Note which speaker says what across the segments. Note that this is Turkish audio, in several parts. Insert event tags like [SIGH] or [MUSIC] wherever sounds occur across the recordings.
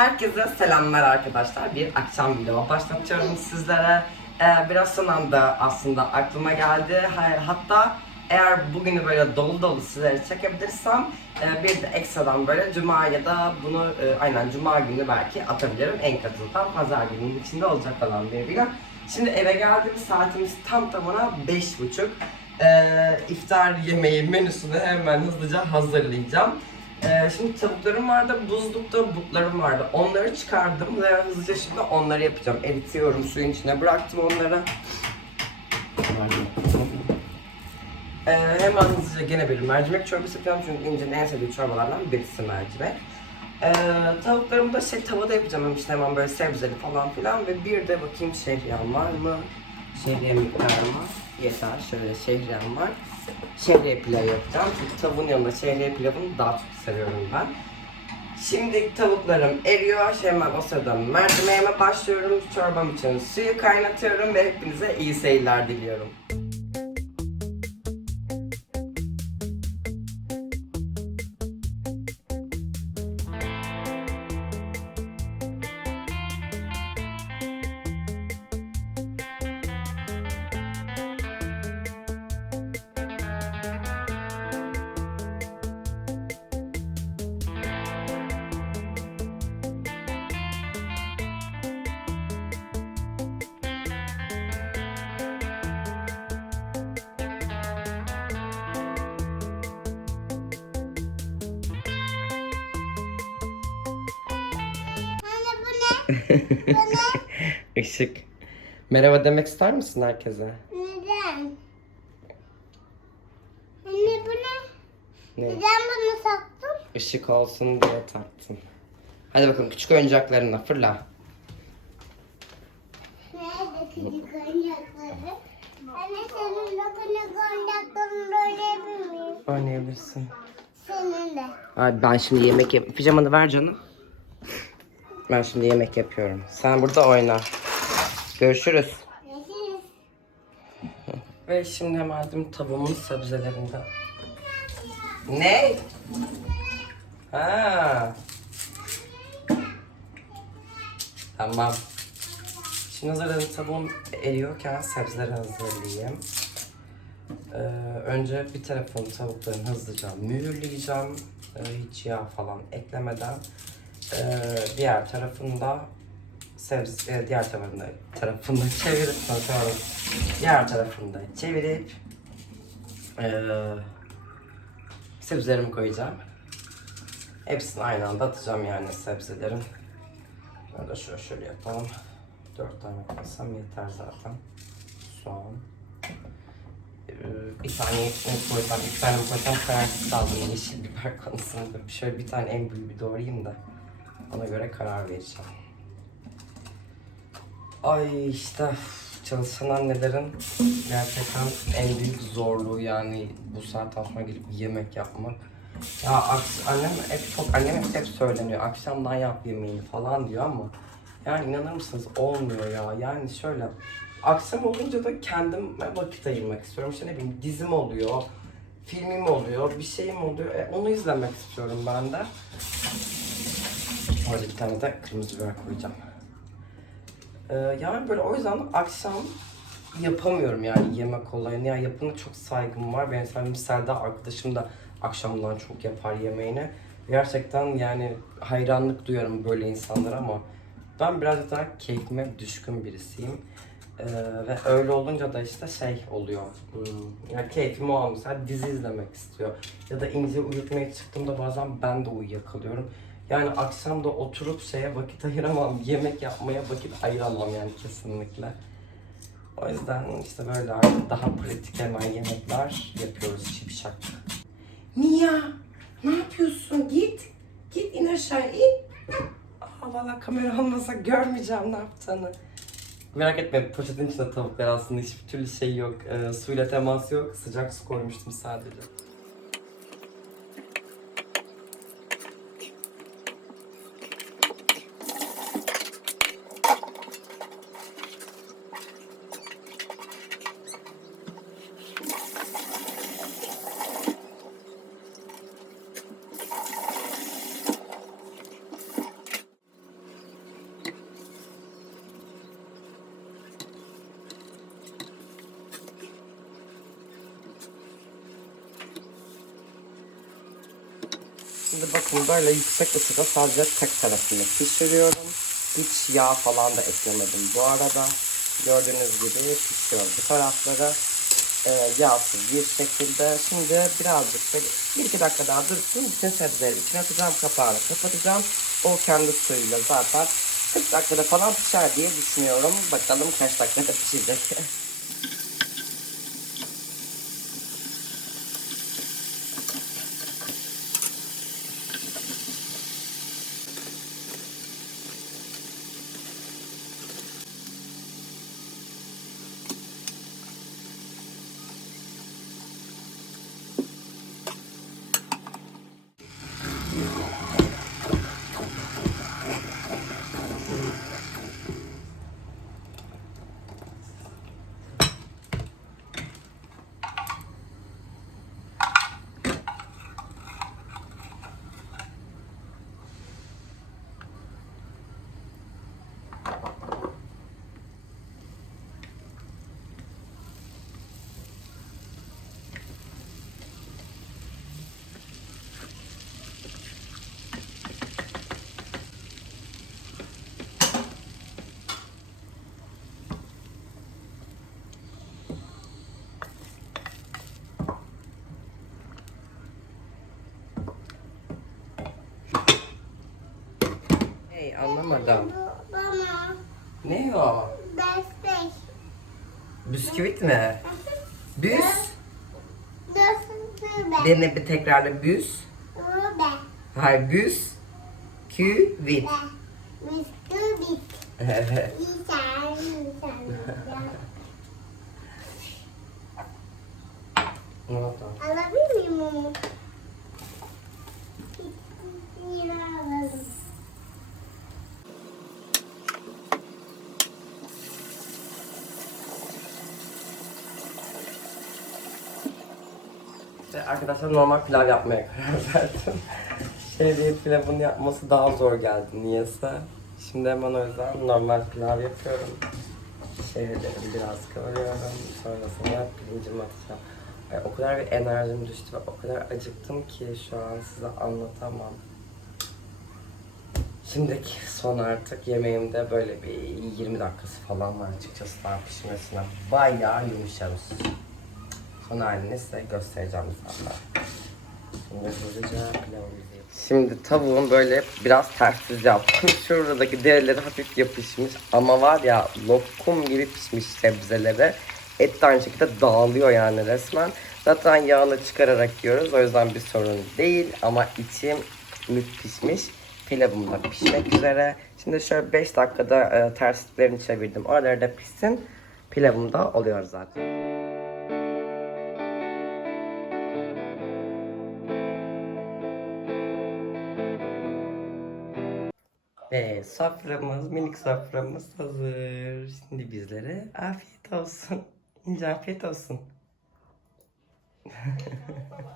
Speaker 1: Herkese selamlar arkadaşlar. Bir akşam vlogu başlatıyorum sizlere. Ee, biraz son anda aslında aklıma geldi. Ha- Hatta eğer bugünü böyle dolu dolu sizlere çekebilirsem e, bir de ekstradan böyle cuma ya da bunu e, aynen cuma günü belki atabilirim. En katıldan pazar gününün içinde olacak olan bir vlog. Şimdi eve geldim saatimiz tam tamına beş buçuk. Ee, iftar yemeği menüsünü hemen hızlıca hazırlayacağım. Ee, şimdi tavuklarım vardı, buzlukta butlarım vardı. Onları çıkardım ve hızlıca şimdi onları yapacağım. Eritiyorum, suyun içine bıraktım onları. Ee, hemen hızlıca gene bir mercimek çorbası yapacağım çünkü İnce'nin en sevdiği çorbalardan birisi mercimek. Ee, tavuklarımı da şey tavada yapacağım hem işte hemen böyle sebzeli falan filan ve bir de bakayım şehriyem var mı? Şehriye miktarı mı? Yeter şöyle şehriyem var. Şehriye pilavı yapacağım çünkü tavuğun yanında şehriye pilavını daha çok seviyorum ben. Şimdi tavuklarım eriyor. Hemen o sırada mercimeğime başlıyorum. Çorbam için suyu kaynatıyorum ve hepinize iyi seyirler diliyorum.
Speaker 2: [LAUGHS]
Speaker 1: Işık. Merhaba demek ister misin herkese?
Speaker 2: Neden? Anne bu ne? Ne? Neden bunu sattın?
Speaker 1: Işık olsun diye taktım. Hadi bakalım küçük oyuncaklarınla fırla.
Speaker 2: Nerede küçük oyuncakları? Anne senin de küçük oyuncaklarını oynayabilir miyim?
Speaker 1: Oynayabilirsin. Senin de. Hadi ben şimdi yemek yap... Pijamanı ver canım. Ben şimdi yemek yapıyorum. Sen burada oyna. Görüşürüz. Ve şimdi aldım tavuğumun sebzelerinden. Ne? Ha. Tamam. Şimdi hazırladım tavuğum eriyorken sebzeleri hazırlayayım. Ee, önce bir tarafını tavukların hızlıca mühürleyeceğim. Ee, hiç yağ falan eklemeden. Ee, diğer tarafında sebze, e, diğer tarafında tarafında [LAUGHS] çevirip sonra diğer tarafında çevirip ee, sebzelerimi koyacağım. Hepsini aynı anda atacağım yani sebzelerin. Ben de şöyle şöyle yapalım. Dört tane koysam yeter zaten. Soğan. Ee, bir tane hepsini koysam, iki tane koysam kararsız kaldım yeşil biber konusunda. Şöyle bir tane en büyüğü doğrayayım da ona göre karar vereceğim. Ay işte çalışan annelerin gerçekten en büyük zorluğu yani bu saatten sonra gelip yemek yapmak. Ya annem hep çok annem hep, hep söyleniyor akşamdan yap yemeğini falan diyor ama yani inanır mısınız olmuyor ya yani şöyle akşam olunca da kendime vakit ayırmak istiyorum işte ne bileyim dizim oluyor filmim oluyor bir şeyim oluyor e, onu izlemek istiyorum ben de. Orada bir tane de kırmızı biber koyacağım. Ee, yani böyle o yüzden akşam yapamıyorum yani yemek olayını. Yani yapına çok saygım var. Benim sevdiğim Selda arkadaşım da akşamdan çok yapar yemeğini. Gerçekten yani hayranlık duyuyorum böyle insanlara ama ben birazcık daha keyfime düşkün birisiyim. Ee, ve öyle olunca da işte şey oluyor. Hmm, yani keyfim o an mesela dizi izlemek istiyor. Ya da İnci uyutmaya çıktığımda bazen ben de uyuyakalıyorum. Yani akşam da oturup şeye vakit ayıramam, yemek yapmaya vakit ayıramam yani kesinlikle. O yüzden işte böyle artık daha pratik hemen yemekler yapıyoruz şipşak. Mia, ne yapıyorsun? Git, git in aşağı in. Aa, valla kamera olmasa görmeyeceğim ne yaptığını. Merak etme poşetin içinde tavuklar aslında hiçbir türlü şey yok. Ee, suyla temas yok. Sıcak su koymuştum sadece. Şimdi bakın böyle yüksek ısıda sadece tek tarafını pişiriyorum. Hiç yağ falan da eklemedim bu arada. Gördüğünüz gibi pişiyor bu tarafları. E, yağsız bir şekilde. Şimdi birazcık da bir iki dakika daha dursun. Bütün sebzeleri içine atacağım. Kapağını kapatacağım. O kendi suyuyla zaten 40 dakikada falan pişer diye düşünüyorum. Bakalım kaç dakikada pişecek. [LAUGHS] Hey anlamadım.
Speaker 2: Bana
Speaker 1: Ne o?
Speaker 2: beş. Bisküvit mi?
Speaker 1: [LAUGHS] Büs.
Speaker 2: Nasıl be?
Speaker 1: Dene bir tekrarla büs. Be. Hayır büs. Küvit. Be.
Speaker 2: Bisküvit. Evet. İnsan, insan. Ne oldu? Alabilir miyim onu? Yine alalım.
Speaker 1: İşte arkadaşlar normal pilav yapmaya karar [LAUGHS] verdim. Şehriyet pilavını yapması daha zor geldi niyeyse. Şimdi hemen o yüzden normal pilav yapıyorum. Şehirlerimi biraz kavuruyorum. Sonrasında pirincimi atacağım. Ay, o kadar bir enerjim düştü ve o kadar acıktım ki şu an size anlatamam. Şimdiki son artık yemeğimde böyle bir 20 dakikası falan var açıkçası daha pişmesine. Bayağı yumuşamış. Son halini size göstereceğim zaten. Şimdi hızlıca pilavımızı Şimdi tavuğun böyle biraz tersiz yaptım. [LAUGHS] Şuradaki derileri hafif yapışmış ama var ya lokum gibi pişmiş sebzeleri. Et de aynı şekilde dağılıyor yani resmen. Zaten yağını çıkararak yiyoruz o yüzden bir sorun değil ama içim pişmiş. Pilavım da pişmek üzere. Şimdi şöyle 5 dakikada e, tersliklerini çevirdim. Oraları da pişsin. Pilavım da oluyor zaten. Ve soframız, minik soframız hazır. Şimdi bizlere afiyet olsun. [LAUGHS] İnce afiyet olsun. [LAUGHS]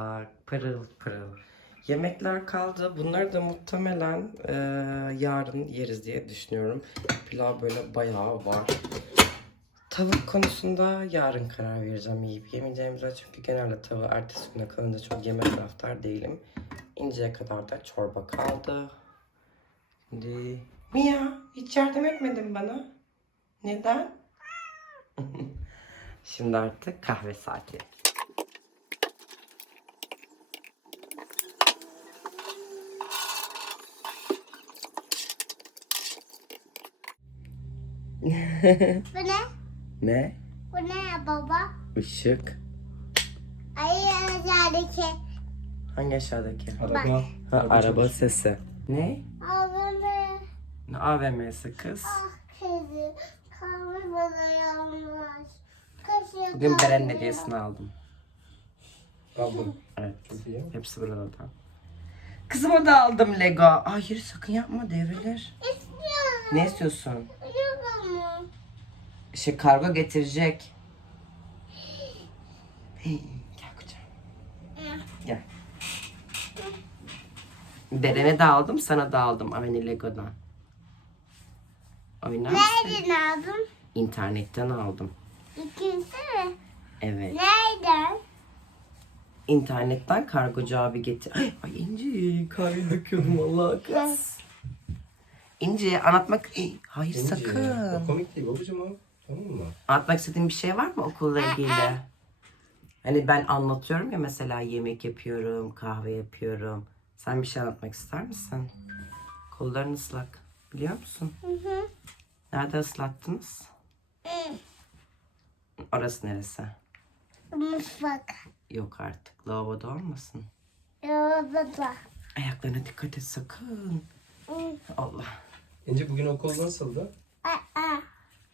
Speaker 1: mutfak pırıl pırıl. Yemekler kaldı. Bunları da muhtemelen e, yarın yeriz diye düşünüyorum. Pilav böyle bayağı var. Tavuk konusunda yarın karar vereceğim yiyip yemeyeceğimize. Çünkü genelde tavuğu ertesi güne kalınca çok yeme taraftar değilim. İnceye kadar da çorba kaldı. Şimdi... Mia hiç yardım etmedin bana. Neden? [LAUGHS] Şimdi artık kahve saati.
Speaker 2: Bu ne? Ne? Bu ne baba?
Speaker 1: Işık.
Speaker 2: Ay aşağıdaki.
Speaker 1: Hangi aşağıdaki? Araba. Ha, araba sesi. Ne?
Speaker 2: Abone.
Speaker 1: Ne AVM'si kız?
Speaker 2: Ah kızım. Kahve bana yanlış.
Speaker 1: Kaşık Bugün Beren'in hediyesini aldım. Aldım. Evet. Hepsi burada da. Kızıma da aldım Lego. Hayır sakın yapma devrilir.
Speaker 2: İstiyorum.
Speaker 1: Ne istiyorsun? Şey kargo getirecek. Hey, gel kucağıma. Gel. Beren'e de aldım, sana da aldım Aveni Lego'dan. Oynar mısın?
Speaker 2: Nereden aldın?
Speaker 1: İnternetten aldım.
Speaker 2: İkincisi mi? Evet. Nereden?
Speaker 1: İnternetten kargocu abi getir. Ay, ay İnci kahve döküyordum Allah kız. İnci anlatmak... Ay, hayır İnci, sakın. O komik değil babacım o. Tamam mı? Anlatmak istediğin bir şey var mı okulla ilgili? Hani ben anlatıyorum ya mesela yemek yapıyorum, kahve yapıyorum. Sen bir şey anlatmak ister misin? Kolların ıslak. Biliyor musun? Hı hı. Nerede ıslattınız? Orası neresi?
Speaker 2: Mutfak.
Speaker 1: Yok artık. Lavaboda olmasın.
Speaker 2: Yolda.
Speaker 1: Ayaklarına dikkat et sakın. Allah.
Speaker 3: İnce bugün okul nasıldı?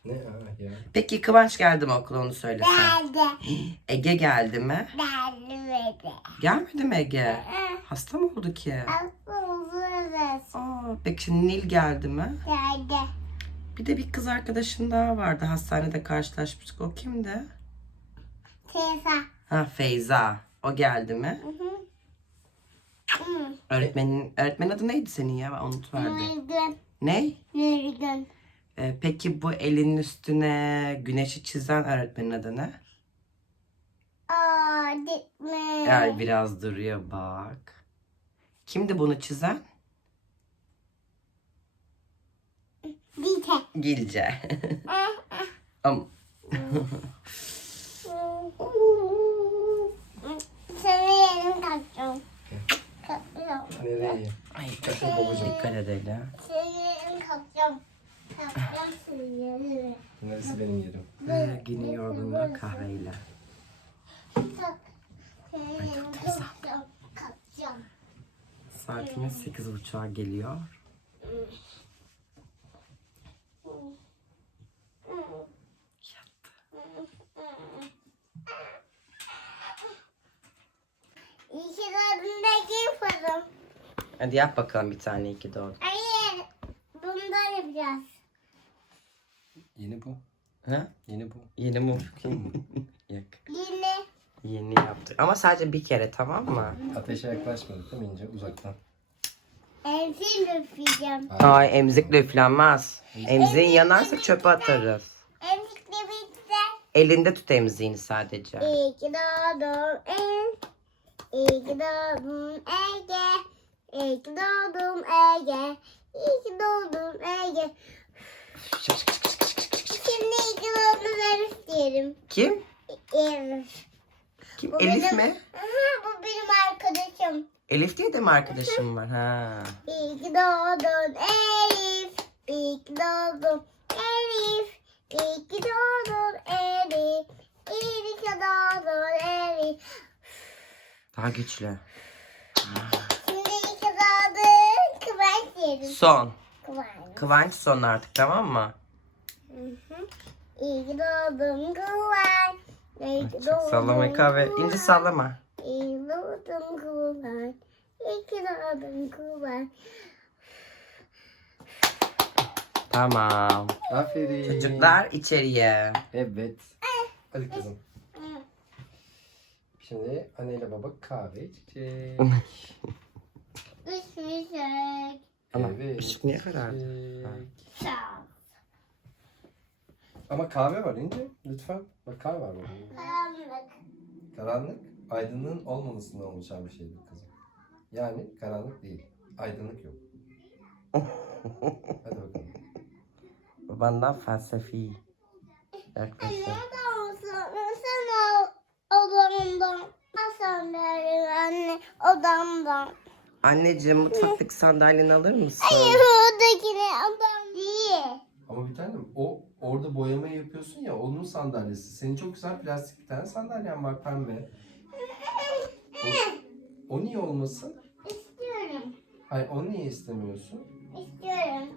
Speaker 3: Ne? Ya.
Speaker 1: Peki Kıvanç geldi mi okula onu söylesen. nerede? [GASPS] Ege geldi mi?
Speaker 2: Nerede?
Speaker 1: Gelmedi mi Ege? Hasta mı oldu ki?
Speaker 2: Aklımız Aa,
Speaker 1: peki şimdi Nil geldi mi? nerede? Bir de bir kız arkadaşın daha vardı. Hastanede karşılaşmıştık. O kimdi? Teyze. Ha Feyza. O geldi mi? Hı hı. Öğretmenin öğretmenin adı neydi senin ya? Ben unutuverdim.
Speaker 2: Nurgün. Ne? Nurgün.
Speaker 1: Ee, peki bu elinin üstüne güneşi çizen öğretmenin adı ne?
Speaker 2: Aa, gitme.
Speaker 1: Yani biraz duruyor bak. Kimdi bunu çizen? Dite. Gilce. [LAUGHS] Am
Speaker 2: Sana yerim kalkacağım. Kalkacağım. Nereye?
Speaker 1: Ay dikkat edelim.
Speaker 2: Senin yerim kalkacağım.
Speaker 3: Neresi benim yerim?
Speaker 1: Günün yorgunluğu kahveyle. Yerim kalkacağım. Kalkacağım. Saatimiz sekiz buçuğa geliyor.
Speaker 2: İyi ki doğdun da yapalım.
Speaker 1: Hadi yap bakalım bir tane iki doğdu.
Speaker 2: Hayır. Bundan yapacağız.
Speaker 3: Yeni bu. Ha? Yeni bu.
Speaker 1: Yeni mum. [LAUGHS]
Speaker 3: Yok.
Speaker 2: Yine.
Speaker 1: Yeni yaptık. Ama sadece bir kere tamam mı?
Speaker 3: Ateşe yaklaşmadık değil mi İnce? Uzaktan.
Speaker 2: Emzin üfleyeceğim.
Speaker 1: Ay emzikle üflenmez. Emziğin yanarsa çöpe atarız.
Speaker 2: Emzikle bitti.
Speaker 1: Elinde tut emziğini sadece.
Speaker 2: İyi ki doğdun en. İyi ki doğdun Ege. İyi ki doğdun Ege. İyi ki doğdun Ege. Şimdi iyi ki doğdun Elif diyelim. Kim? Elif.
Speaker 1: Kim? Bu Elif benim- mi?
Speaker 2: Aha, bu benim arkadaşım.
Speaker 1: Elif diye de mi arkadaşım var? Ha.
Speaker 2: Ki doğdun Elif. Ki doğdun Elif. Ki doğdun Elif. Ki doğdun Elif.
Speaker 1: Daha güçlü.
Speaker 2: Şimdi ki doğdun Kıvanç diyelim. Son. Kıvanç.
Speaker 1: Kıvanç son artık tamam mı? Hı
Speaker 2: hı. İyi ki doğdun Kıvanç. İyi
Speaker 1: ki doğdun Sallama kahve. İnce sallama.
Speaker 2: İyi ki doğdun Kıvanç. İyi ki doğdun Kıvanç.
Speaker 1: Tamam.
Speaker 3: Aferin.
Speaker 1: Çocuklar içeriye.
Speaker 3: Evet. Hadi kızım. Şimdi anneyle baba kahve içecek.
Speaker 2: Üşümüşük.
Speaker 1: Ama Evet. niye karardı? içecek. Sağ ol.
Speaker 3: Ama kahve var İnce. Lütfen. Bak kahve var burada.
Speaker 2: Karanlık.
Speaker 3: Karanlık, aydınlığın olmamasından oluşan bir şeydir kızım. Yani karanlık değil. Aydınlık yok.
Speaker 1: Hadi bakalım. Babandan felsefi yaklaşım.
Speaker 2: odam mısın? Sen o odamdan. Verin anne odamdan.
Speaker 1: Anneciğim mutfaktaki sandalyeni alır mısın?
Speaker 2: Hayır oradakine adam değil.
Speaker 3: Ama bir tanem o orada boyama yapıyorsun ya onun sandalyesi. Senin çok güzel plastik bir tane sandalyen var pembe. O, o niye olmasın?
Speaker 2: İstiyorum.
Speaker 3: Hayır onu niye istemiyorsun?
Speaker 2: İstiyorum.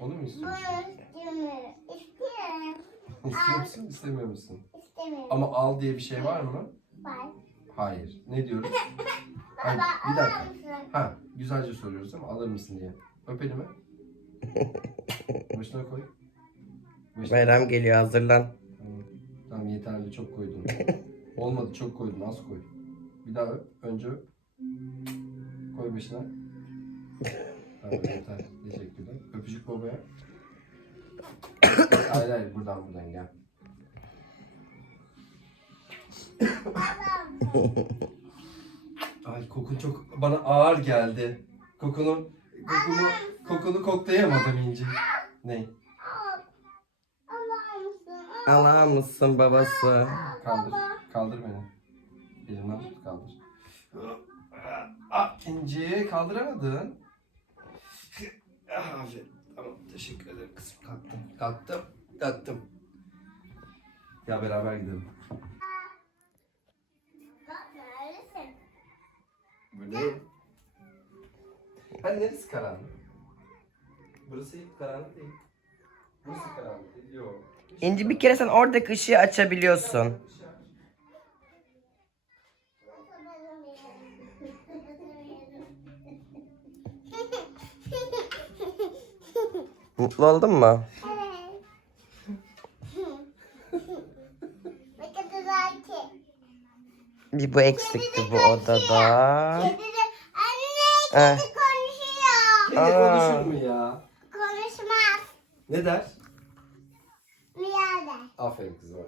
Speaker 2: Onu mu Bunu istiyorsun? istemiyorum. İstiyorum.
Speaker 3: [LAUGHS] İstiyor musun istemiyor musun? İstemiyorum. Ama al diye bir şey var mı? Var. Hayır. Ne diyoruz? [LAUGHS] Hayır, Baba bir dakika. alır mısın? Ha, güzelce soruyoruz mi? Alır mısın diye. Öp elimi. [LAUGHS] Başına koy.
Speaker 1: Başına. Bayram geliyor hazırlan. Tamam.
Speaker 3: Tamam yeterli çok koydun. [LAUGHS] Olmadı çok koydun az koy. Bir daha öp. Önce öp. Koy başına. Tamam yeter. Teşekkürler. Öpücük babaya. [COUGHS] hayır hayır buradan buradan gel. [LAUGHS] Ay kokun çok bana ağır geldi. Kokunu kokunu kokunu koklayamadım ince. Ne?
Speaker 1: Al. Alır mısın? Babası?
Speaker 3: Kaldır. Kaldır beni. Elimden tut kaldır. Ah inci kaldıramadın. Aferin. Tamam teşekkür ederim kızım. Kalktım.
Speaker 1: Kalktım. Kalktım.
Speaker 3: Ya beraber gidelim. Bak neredesin? Buradayım. Hani neresi karanlık? Burası karanlık değil. Burası karanlık değil. Yok.
Speaker 1: İnci bir kere sen oradaki ışığı açabiliyorsun. [LAUGHS] Mutlu oldun mu? Bir bu eksikti bu odada. Kedi de
Speaker 2: anne Eh. kedi konuşuyor.
Speaker 3: Kedi Aa. konuşur mu ya?
Speaker 2: Konuşmaz.
Speaker 3: Ne der? Der. Aferin kızım. [LAUGHS]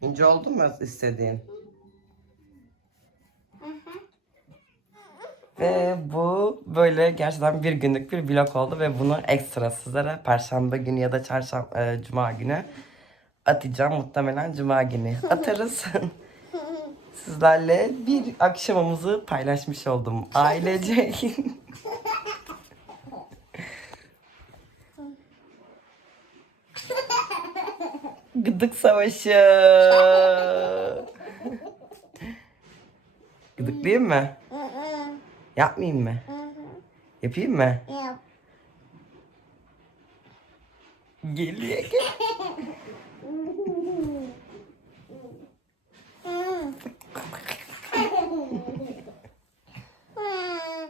Speaker 1: İnci oldu mu istediğin? Ve bu böyle gerçekten bir günlük bir vlog oldu ve bunu ekstra sizlere perşembe günü ya da çarşamba e, cuma günü atacağım muhtemelen cuma günü [LAUGHS] atarız. [LAUGHS] Sizlerle bir akşamımızı paylaşmış oldum ailece. Gıdık savaşı. Gıdıklayayım mı? Yapmayayım mı? Yapayım mı? Yap. Geliyor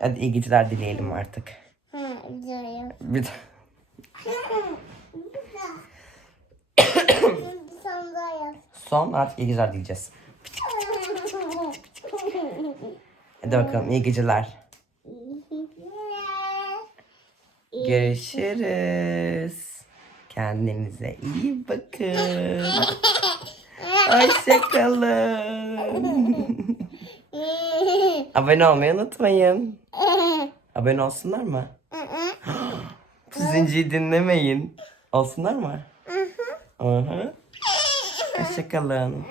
Speaker 1: Hadi iyi geceler dileyelim artık.
Speaker 2: Diyorum.
Speaker 1: Bir son artık iyi geceler diyeceğiz. Hadi bakalım iyi geceler. Görüşürüz. Kendinize iyi bakın. Hoşçakalın. [LAUGHS] Abone olmayı unutmayın. Abone olsunlar mı? [GASPS] Sizinciyi dinlemeyin. Olsunlar mı? Hı hı. Hoşçakalın.